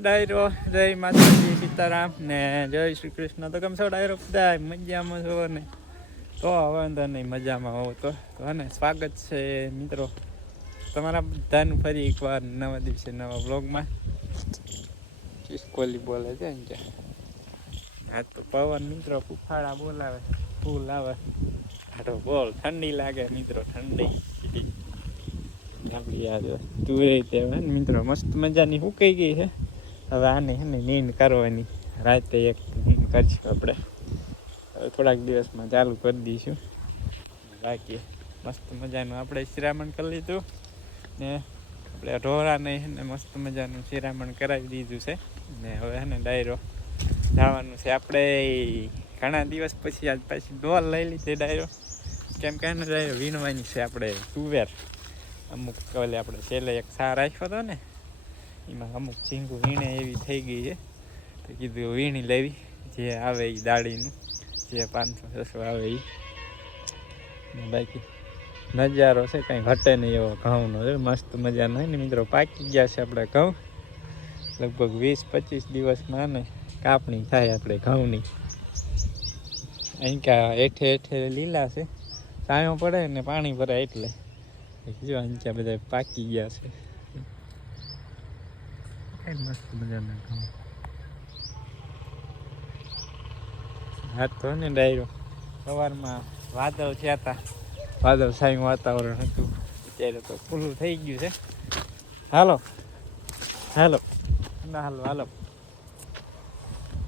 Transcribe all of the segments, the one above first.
ડાયરો જય માતાજી સીતારામ ને જય શ્રી કૃષ્ણ તો કેમ છો ડાયરો બધા મજામાં છો ને? તો વાંધો નહીં, મજામાં હોવ તો. તો ને, સ્વાગત છે મિત્રો. તમારા બધાનું ફરી એકવાર નવા દિવસે નવા બ્લોગમાં કોહલી બોલે છે ને હા તો પવન મિત્રો ફૂફાળા બોલાવે, ફૂલ આવે. હાટો બોલ, ઠંડી લાગે મિત્રો, ઠંડી. તું તુરે તે મિત્રો, મસ્ત મજાની સુકાઈ ગઈ છે. હવે આને છે ને નીંદ કરવાની. રાતે એક નીંદ કરીશું આપણે. હવે થોડાક દિવસમાં ચાલુ કરી દઈશું. બાકી મસ્ત મજાનું આપણે શિરામણ કરી લીધું ને આપણે ઢોરાને ને મસ્ત મજાનું શિરામણ કરાવી દીધું છે. ને હવે છે ને ડાયરો જવાનું છે આપણે. ઘણા દિવસ પછી આજ પાછી ડોલ લઈ લીધી ડાયરો. કેમ કે એને ડાયરો વીણવાની છે આપણે તુવેર. અમુક ઓલે આપણે છેલ્લે એક સાર રાખ્યો હતો ને એમાં અમુક ચીંગુ વીણે એવી થઈ ગઈ છે. તો કીધું વીણી લેવી. જે આવે એ દાળીનું. જે પાંચસો, છસો આવે એ બાકી નજારો છે, કંઈ ઘટે નહીં એવો ઘઉંનો. છે મસ્ત મજાનો હોય ને મિત્રો, પાકી ગયા છે આપણે ઘઉં. લગભગ વીસ, પચીસ દિવસમાં ને કાપણી થાય આપણે ઘઉંની. અહીં ક્યાં હેઠે હેઠે લીલા છે. સાયો પડે ને પાણી ભરાય એટલે. જો અહીં બધા પાકી ગયા છે. કઈ મસ્ત મજાના ઘઉં હા તો ને ડાયરો. સવારમાં વાદળ થયા હતા વાદળ સાયું વાતાવરણ હતું. અત્યારે તો ખુલ્લું થઈ ગયું છે. હાલો. હાલો. ના, હાલો હાલો.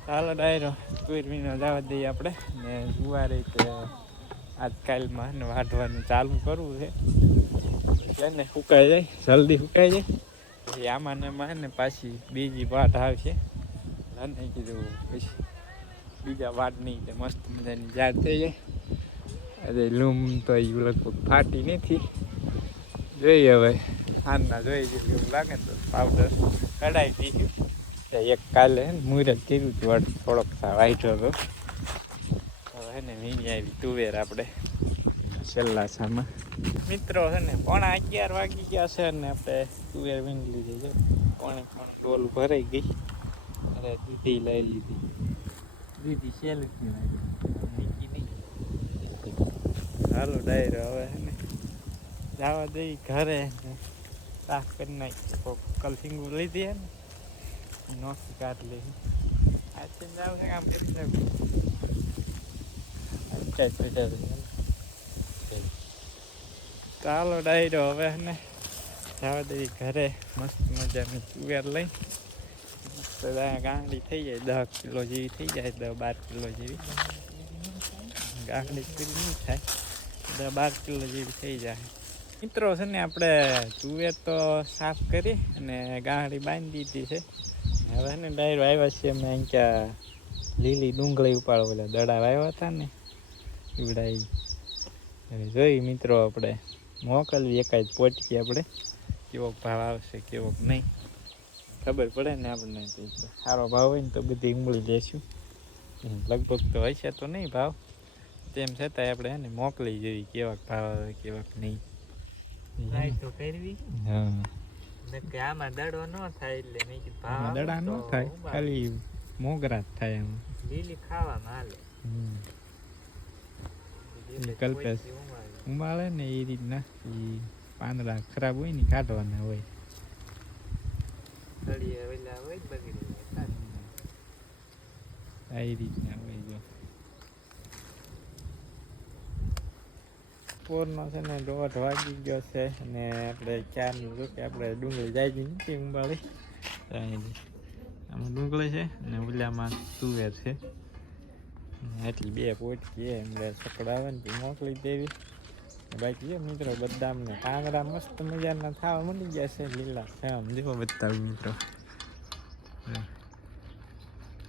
હાલો, ડાયરો. મહિનો જવા દઈએ આપણે. ને જુવારે તે આજકાલમાં વાઢવાનું ચાલુ કરવું છે. ને સુકાઈ જાય, જલ્દી સુકાઈ જાય. પછી આમાં ને એમાં ને પાછી બીજી વાટ આવશે. અને કીધું પછી બીજા વાટ નહીં એટલે મસ્ત મજાની જાત થઈ જાય. અરે લૂમ તો એ લગભગ ફાટી નથી. જોઈએ હવે, હાલના જોઈએ છે, એવું લાગે તો પાવડર કઢાઈ દીધું એક કાલે મુહૂર્ત કર્યું હતું થોડોક વાઈટો હતો. હવે ને વીણી આવી તુવેર આપણે. છેલ્લા સામાં મિત્રો છે ને પોણા અગિયાર વાગી ગયા છે ને આપણે તુવેર વીણી લીધી છે. પોણે પણ ડોલ ભરાઈ ગઈ. અરે દૂધી લઈ લીધી. દૂધી સેલ નીકી નહીં. હાલો ડાયરો હવે ને જવા દઈ ઘરે સાફ કરી નાખી કોક કલસિંગુ લીધી હે ને નોખી કાઢ લઈ આજે જાવ છે કામ કરી જાવ ચાલ ચાલ ચાલો ડાયરો હવે ને જવા દઈ ઘરે. મસ્ત મજાની તુવેર લઈ. મસ્ત ગાંડી થઈ જાય દસ કિલો જેવી થઈ જાય દસ બાર કિલો જેવી. ગાંગડી પૂરી નહીં થાય. દસ બાર કિલો જેવી થઈ જાય. મિત્રો છે ને આપણે તુવેર તો સાફ કરી અને ગાંગડી બાંધી દીધી છે. હવે ને ડાયરો આવ્યા છે અમે અહીં ક્યાં લીલી ડુંગળી ઉપાડો એટલે દડા આવ્યા હતા ને. ઉડાઈ હવે જોઈ મિત્રો આપણે. મોકલવી એકાદ પોટકી આપણે. કેવો ભાવ આવશે કેવો નહીં. ખબર પડે ને આપણને સારો ભાવ હોય ને તો બધી ઉંગળી લેશું. લગભગ તો હશે તો નહીં ભાવ. તેમ છતાંય આપણે એને મોકલી જેવી કેવાક ભાવ આવે કેવાક નહીં. તો કરવી. હા. આમાં દડો ન થાય એટલે મેં કીધું દડા ન થાય ખાલી મોગરા જ થાય એમ લીલી ખાવામાં હાલે. કલ્પેશ. ઉમાળે. ને એ રીતના એ પાંદડા ખરાબ હોય ને કાઢવાના હોય. એ રીતના હોય જો. પોરનો છે ને દોઢ વાગી ગયો છે અને આપણે ક્યારનું જો કે આપણે ડુંગળી જાય જ નથી ઉંબાળી. આમાં ડુંગળી છે અને ઓલામાં તુવેર છે. એટલી બે પોટકી છે એમને સકડાવે ને મોકલી દેવી. બાકી જો મિત્રો બદામને કાંગડા મસ્ત મજાના ખાવા મળી ગયા છે લીલા આમ જો બતાવું મિત્રો.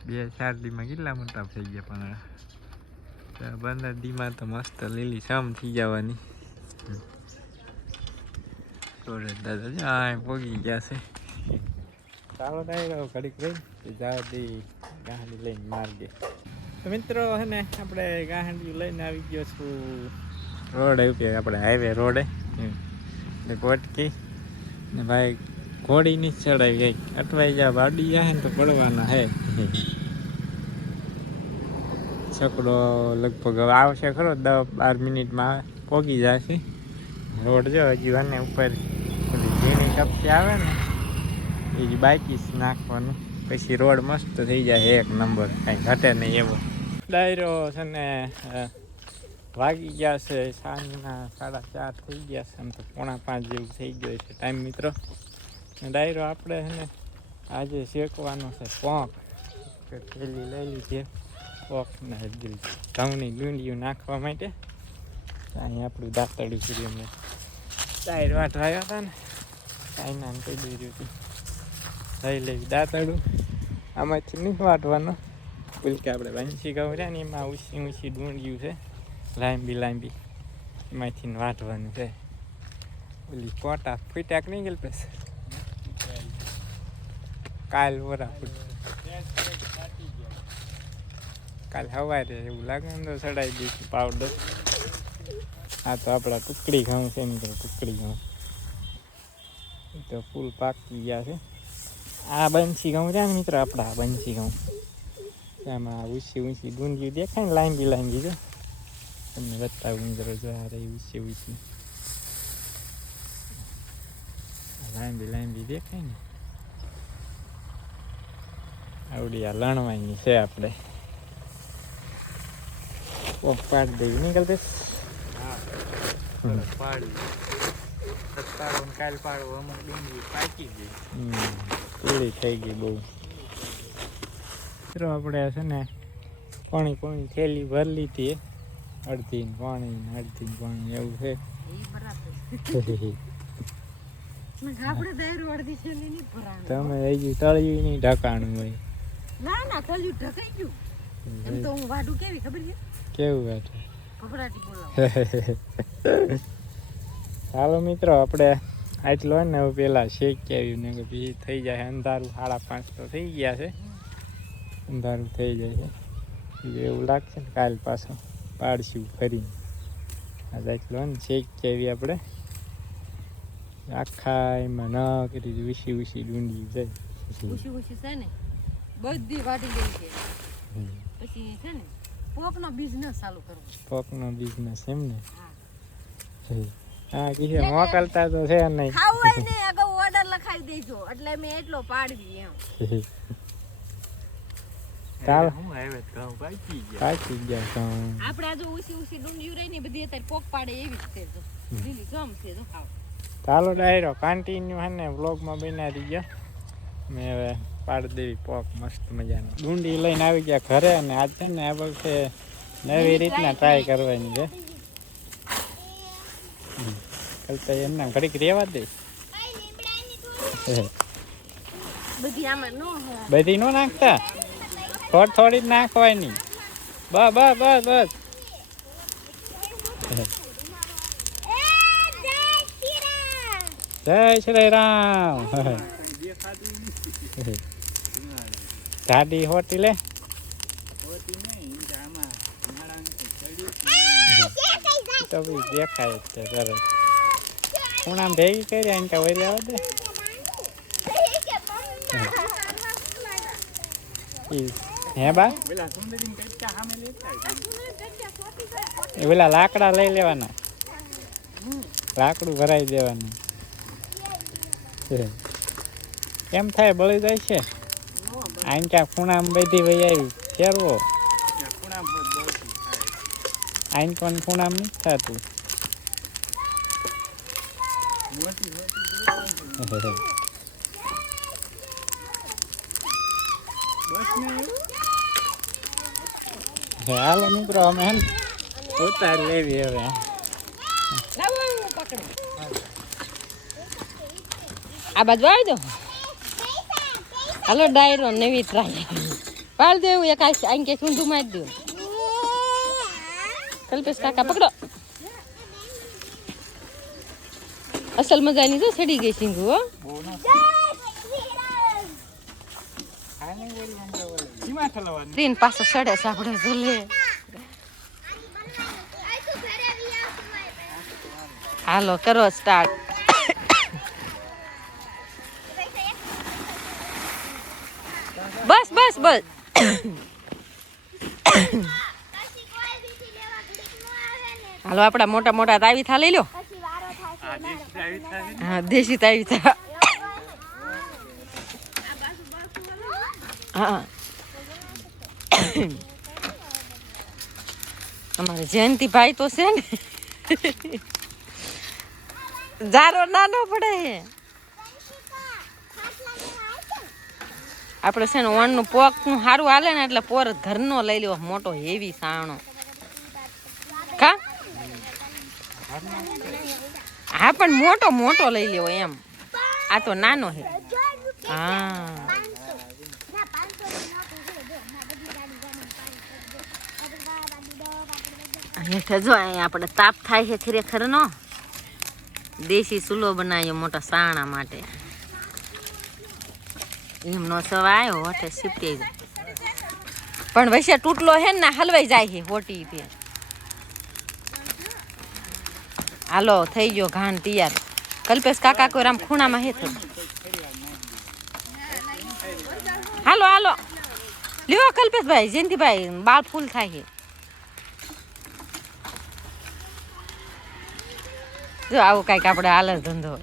બે ચાર દીમાં કેટલા મોટા થઈ ગયા પણ પંદર દીમાં તો મસ્ત લીલી શામ થઈ જવાની. દાદા જો આ પોગી ગયા છે. ચાલો ડાયરો ઘડીક રહી જાવ દી ગાંડી લઈને માર્ગે તો મિત્રો હે ને આપણે ગાંડી લઈને આવી ગયો છું. રોડ ઉપર આપણે હાઈવે રોડે. કોટકી ને ભાઈ ઘોડી ની ચડાવી ગઈ અટવાઈ જા બાડી જાય ને તો પડવાના હે. છકડો લગભગ આવશે ખરો દસ બાર મિનિટમાં પોગી જશે. રોડ જો હજી વાને ઉપર ઝીણી કપસી આવે ને એ જ બાકી નાખવાનું. પછી રોડ મસ્ત થઈ જાય એક નંબર. કાંઈ ઘટે નહીં એવો. ડાયરો છે ને વાગી ગયા છે, સાંજના સાડા ચાર થઈ ગયા છે એમ તો પોણા પાંચ જેવું થઈ ગયું છે ટાઈમ મિત્રો. ડાયરો આપણે છે ને આજે શેકવાનો છે પોંક. થેલી લઈ લીધી પોંકને ઘઉંની ડુંડિયું નાખવા માટે. અહીં આપણું દાંતડું કર્યું મેં. ડાયરો આઠ હતા ને, ચાઇના ને કહી દઈ રહ્યું લઈ લેવી દાંતડું આમાંથી નહીં વાટવાનો. ફૂલકે આપણે વંશી ગૌર્યા ને, એમાં ઊંચી ઊંચી ડુંડિયું છે. લાંબી લાંબી. એમાંથી વાંટવાનું છે. ઓલી કોટા ફૂટ્યાક નહીં ગયેલ પછી? કાલ વરા ફૂટ કાલ સવારે એવું લાગે ને તો સડાઈ દઈશું પાવડર આ તો આપણા ટુકડી ઘઉં છે મિત્રો કુકડી ઘઉં. તો ફૂલ પાકી ગયા છે. આ બંસી ઘઉં છે ને મિત્રો, આપણા બંસી ઘઉં. આમાં ઊંચી ઊંચી ગુંજી દેખાય ને લાંબી લાંબી જો તમને બતાવું મિત્રો જો આ રહી ઊંચી આ લાંબી લાંબી દેખાય ને આવડી આ લણવાની છે આપણે પાડી દેવી નીકળ દે પીળી થઈ ગઈ બહુ મિત્રો આપણે છે ને પાણી પાણી થેલી ભરી લીધી અડધી પાણી ને અડધી પાણી એવું છે. તમે હજી તળિયું નહીં ઢકાણું હોય. ના ના તળિયું ઢકાઈ ગયું. એમ તો હું વાડું કેવી ખબર છે? કેવું હતું ચાલો મિત્રો આપણે આટલો ને હવે પેલા શેક આવ્યું ને કે પછી થઈ જાય અંધારું સાડા પાંચ તો થઈ ગયા છે. અંધારું થઈ જાય છે. એવું લાગશે ને કાલ પાછો. પાડશું ફરીને. આ આટલો ને શેકી આવી આપણે આખા એમાં ન કરી ઉસી ઉસી ડુંડી જાય ઉછી ઉછી છે ને બધી વાટી ગઈ છે. પછી છે ને પોપનો બિઝનેસ ચાલુ કરવો. પોકનો બિઝનેસ એમ ને? હા. હા કીધે મોકલતા તો છે નહીં. ખાવું હોય ને અગાઉ ઓર્ડર લખાવી દેજો એટલે મેં એટલો પાડવી એમ. ચાલો. હું આવે ઘઉં પાકી ગયા. પાકી ગયા તો. આપણે જો ઉછી ઉછી ડુંડિયું રહી ને બધી અત્યારે પોક પાડે એવી જ છે જો લીલી જમ છે જો ખાવ ચાલો ડાયરો કન્ટિન્યુ હે ને વ્લોગમાં બનાવી ગયા. મેં હવે પાડી દેવી પોક મસ્ત મજાનો. ડુંડી લઈને આવી ગયા ઘરે અને આજ છે ને આ વખતે નવી રીતના ટ્રાય કરવાની છે. હમ. કાલ તો એમના ઘડીક રહેવા દે. બધી આમાં નો બધી નો નાખતા? થોડી થોડી જ નાખવાની બસ બસ બસ બસ જય શ્રી રામ ગાડી હોટી લે તો બી દેખાય જ છે તરત હું આમ ભેગી કરી આને કે વરી આવ દે ઈ હે બા? એ પેલા લાકડા લઈ લેવાના. લાકડું ભરાઈ દેવાનું. કેમ થાય, બળી જાય છે? આઈને ક્યાં ખૂણામાં બધી ભાઈ આવી. ફેરવો. દોડતી પણ ખૂણામાં નથી થતું મોટી મોટી બસ ને હે, હાલો મિત્રો અમે હે ઉતાર લેવી હવે. લાવો હું પકડું આ બાજુ આવી દો હાલો ડાયરો નવી ટ્રાય પાડ દો એવું એક આઈ કે ઊંધું મારી દો. કલ્પેશ કાકા પકડો. અસલ મજાની તો સડી ગઈ સિંગુ હો. ત્રીન પાછો સડે આપણે ઝૂલે. હાલો કરો સ્ટાર્ટ બસ બસ બસ. હાલો આપણા મોટા મોટા તાવી થા લઈ લો. હા દેશી તાવી થા હા. અમારે જયંતિ ભાઈ તો છે ને. જારો નાનો પડે. આપણે છે ને ઓણનું પોકનું સારું હાલે ને એટલે પોર ઘરનો લઈ લેવો મોટો હેવી સાણો. કા? હા, પણ મોટો મોટો લઈ લેવો એમ. આ તો નાનો હે. હા. હેઠે જો આપણે તાપ થાય છે ખરેખર નો દેશી ચૂલો બનાવ્યો મોટા સાણા માટે. એમનો સવાયો હોઠે સીપટી ગયો. પણ વૈસે તૂટલો હે ને, હલવાઈ જાય છે હોટી તે. હાલો, થઈ ગયો ઘાન તૈયાર. કલ્પેશ કાકા કોઈ આમ ખૂણામાં હે થયું હાલો હાલો. લ્યો કલ્પેશભાઈ, જયંતિભાઈ, બાળ ફૂલ થાય છે. જો આવું કાંઈક આપણે હાલ ધંધો.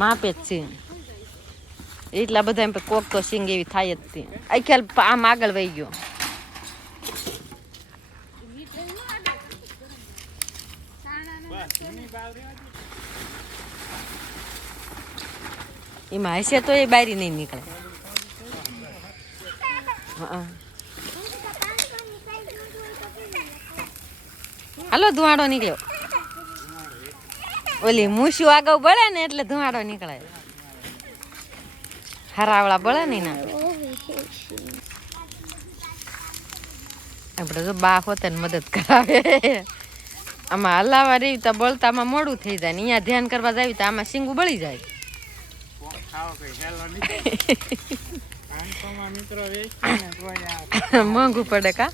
માપે જ છે. એટલા બધા એમ કોક તો સિંગ એવી થાય જ તે. આ ખ્યાલ આમ આગળ વહી ગયો. એમાં હશે તો એ બારી નહીં નીકળે. હાલો, ધુવાડો નીકળ્યો. ઓલી મૂછું આગળ બળે ને એટલે ધુવાડો નીકળે. હરાવળા બળે ને ના આપણે તો બા હોતે મદદ કરાવે. આમાં હલાવા રહી તો બળતામાં મોડું થઈ જાય ને. અહીંયા ધ્યાન કરવા જાવી તો આમાં સિંગું બળી જાય. મોંઘું પડે કા.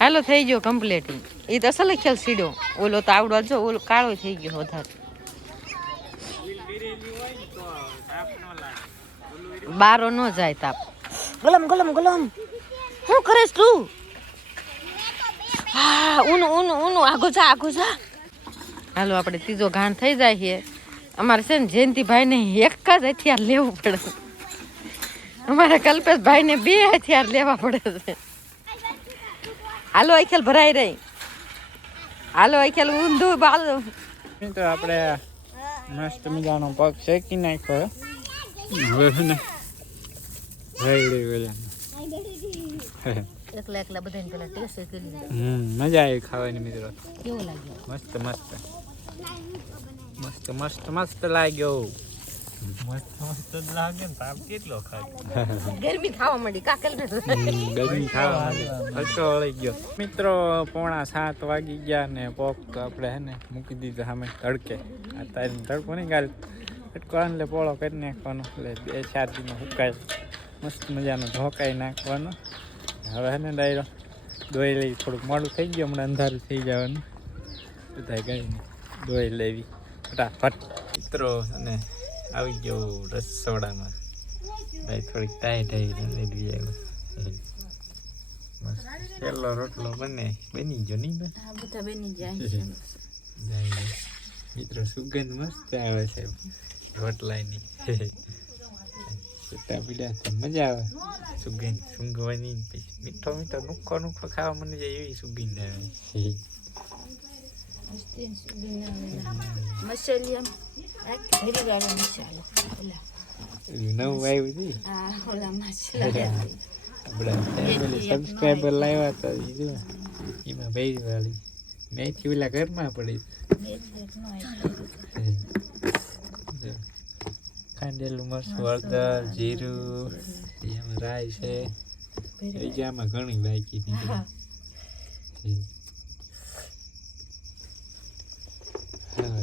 હાલો થઈ ગયો કમ્પ્લીટ એ તો અસલ ખ્યાલ સીડો. ઓલો તો આવડો જો ઓલો કાળો થઈ ગયો વધારે. બારો ન જાય તાપ. ગલમ ગલમ ગલમ. શું કરેશ તું? હા ઊનું ઊનું ઊનું આગો જા આગો જા. હાલો આપણે ત્રીજો ઘાણ થઈ જાય છે. અમારે છે ને જયંતિભાઈને એક જ હથિયાર લેવું પડે. અમારે કલ્પેશભાઈને બે હથિયાર લેવા પડે છે. હાલો અખેલ ભરાઈ રહી. હાલો અખેલ ઊંધું બાલ. તો આપણે મસ્ત મજાનો પગ શેકી નાખ્યો. હવે છે ને વેલાનો. એકલા એકલા બધાને પેલા ટેસ્ટ કરી હમ મજા આવી ખાવાની મિત્રો. કેવું લાગ્યું? મસ્ત મસ્ત. મસ્ત મસ્ત મસ્ત લાગ્યો. મસ્ત મસ્ત લાગે ને તાપ કેટલો ખાય? ગરમી થવા માંડી કાકલ ગરમી ખાવા માંડી. વળી ગયો. મિત્રો પોણા સાત વાગી ગયા ને પોક આપણે હે ને મૂકી દીધો સામે તડકે. આ તારી તડકો નહીં ગાલ તડકો એટલે પોળો કરી નાખવાનો. એટલે બે ચાર દિનો સુકાય મસ્ત મજાનો ઢોકાઈ નાખવાનો. હવે ને ડાયરો દોઈ લઈ થોડુંક મોડું થઈ ગયું હમણાં અંધારું થઈ જવાનું. બધા ગઈને દોઈ લેવી. ફટાફટ. મિત્રો અને આવી ગયો રસોડામાં. ભાઈ થોડીક ટાઈ ટાઈ લીધી આવ્યો. મસ્ત. પેલો રોટલો બને. બની ગયો નહીં બધા બની જાય. મિત્રો સુગંધ મસ્ત આવે છે. રોટલાની સુતા પીડા તો મજા આવે. સુગંધ સૂંઘવાની પછી. મીઠો મીઠો નુખો નુખો ખાવા મને જાય એવી સુગંધ આવે. મસાલિયા ભરી વાળો મસાલો. ઓલું. નવું આવ્યું છે આ ઓલા મસાલા. આપણા સબસ્ક્રાઈબર લાવ્યા હતા જો. એમાં ભેજ વાળી મેથી ઓલા ઘરમાં પડી. ખાંડેલું મરચું હળદર જીરું એમાં રાઈ છે. બીજામાં ઘણી બાકી નીકળી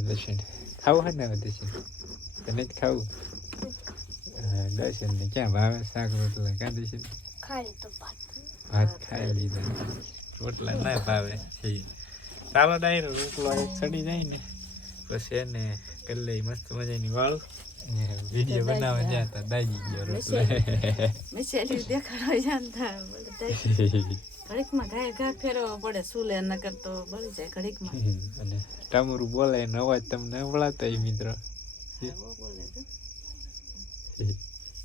દર્શન. ખાવું હોય ને દર્શન? તને જ ખાવું? દર્શન ને ક્યાં ભાવે શાક રોટલા? ક્યાં દર્શન? ભાત. ખાઈ લીધા. રોટલા ના ભાવે ચાલો ડાયરો રોટલો ચડી જાય ને. પછી એને કરી લઈ મસ્ત મજાની વાળું. વીડિયો બનાવવા હતા દાજી ગયો રોટલો મિસેલી દેખાડવા જાણતા ઘડીકમાં ગાય ઘા ફેરવવો પડે સુલે નકર તો બળી જાય ઘડીકમાં અને ટમરું બોલાય ને અવાજ તમને સંભળાતા મિત્રો.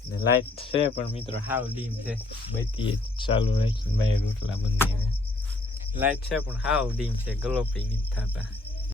ને લાઈટ છે પણ મિત્રો હાવ ડીમ છે બત્તી ચાલુ રાખીને બાય રોટલા બંધ લાઈટ છે પણ હાવ ડીમ છે ગલોપી નથી થતા